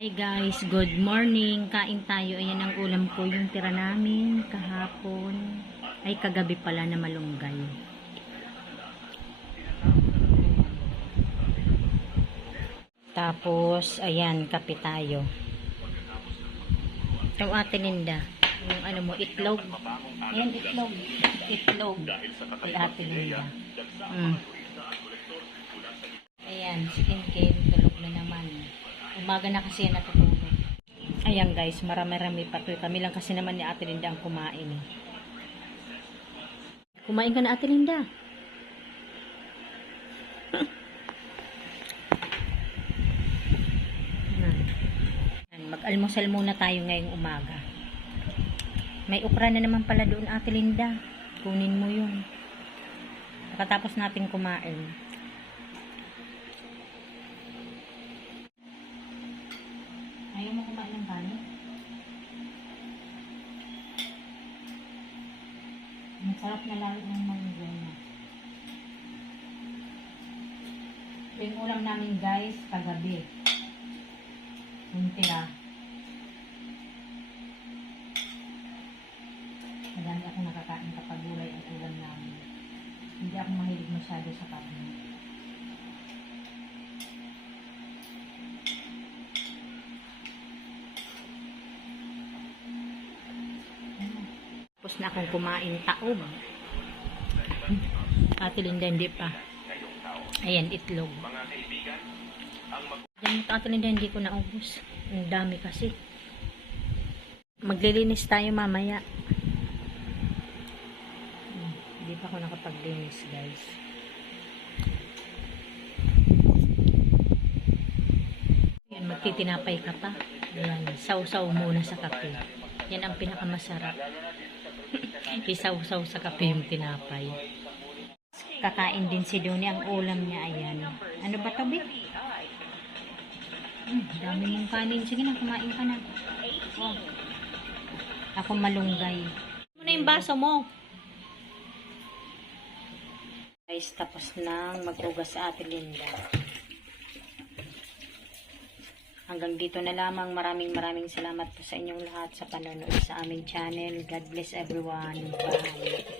Hey guys, good morning. Kain tayo. Ayan ang ulam ko. Yung tira namin kahapon. Ay, kagabi pala na malunggay. Tapos, ayan, kape tayo. Yung ate Linda. Yung ano mo, itlog. Ayan, itlog. Itlog. Kay ate Linda. Ayan, si Kim tulog na naman. Umaga na kasi yan natutulog. Ayan guys, marami-rami pa to. Kami lang kasi naman ni Ate Linda ang kumain. Kumain ka na, Ate Linda. Mag-almusal muna tayo ngayong umaga. May ukra na naman pala doon, Ate Linda. Kunin mo yun. Pagkatapos natin kumain. Ayaw mo kumain ng kanin? Ang sarap na lalo ng malunggay na. Ito yung ulam namin guys, kagabi. Yung tira. Madami akong nakakain kapag gulay ang ulam namin. Hindi ako mahilig masyado sa karne. Tapos na akong kumain taob. Ate Linda hindi pa. Ayan, itlog. Yan, Ate Linda hindi ko naubos. Ang dami kasi. Maglilinis tayo mamaya. Hindi pa ako nakapaglinis guys. Yan, magtitinapay ka pa. Yan, saw-saw muna sa kape. Yan ang pinakamasarap. Isaw-saw sa kape yung tinapay. Kakain din si Donnie. Ang ulam niya, ayan. Ano ba ito, babe? Dami mong kanin. Sige na, kumain ka na. Oh. Ako malunggay. Ano na yung baso mo? Guys, tapos nang mag-ugas sa Ate Linda. Hanggang dito na lamang. Maraming salamat po sa inyong lahat sa panonood sa aming channel. God bless everyone. Bye.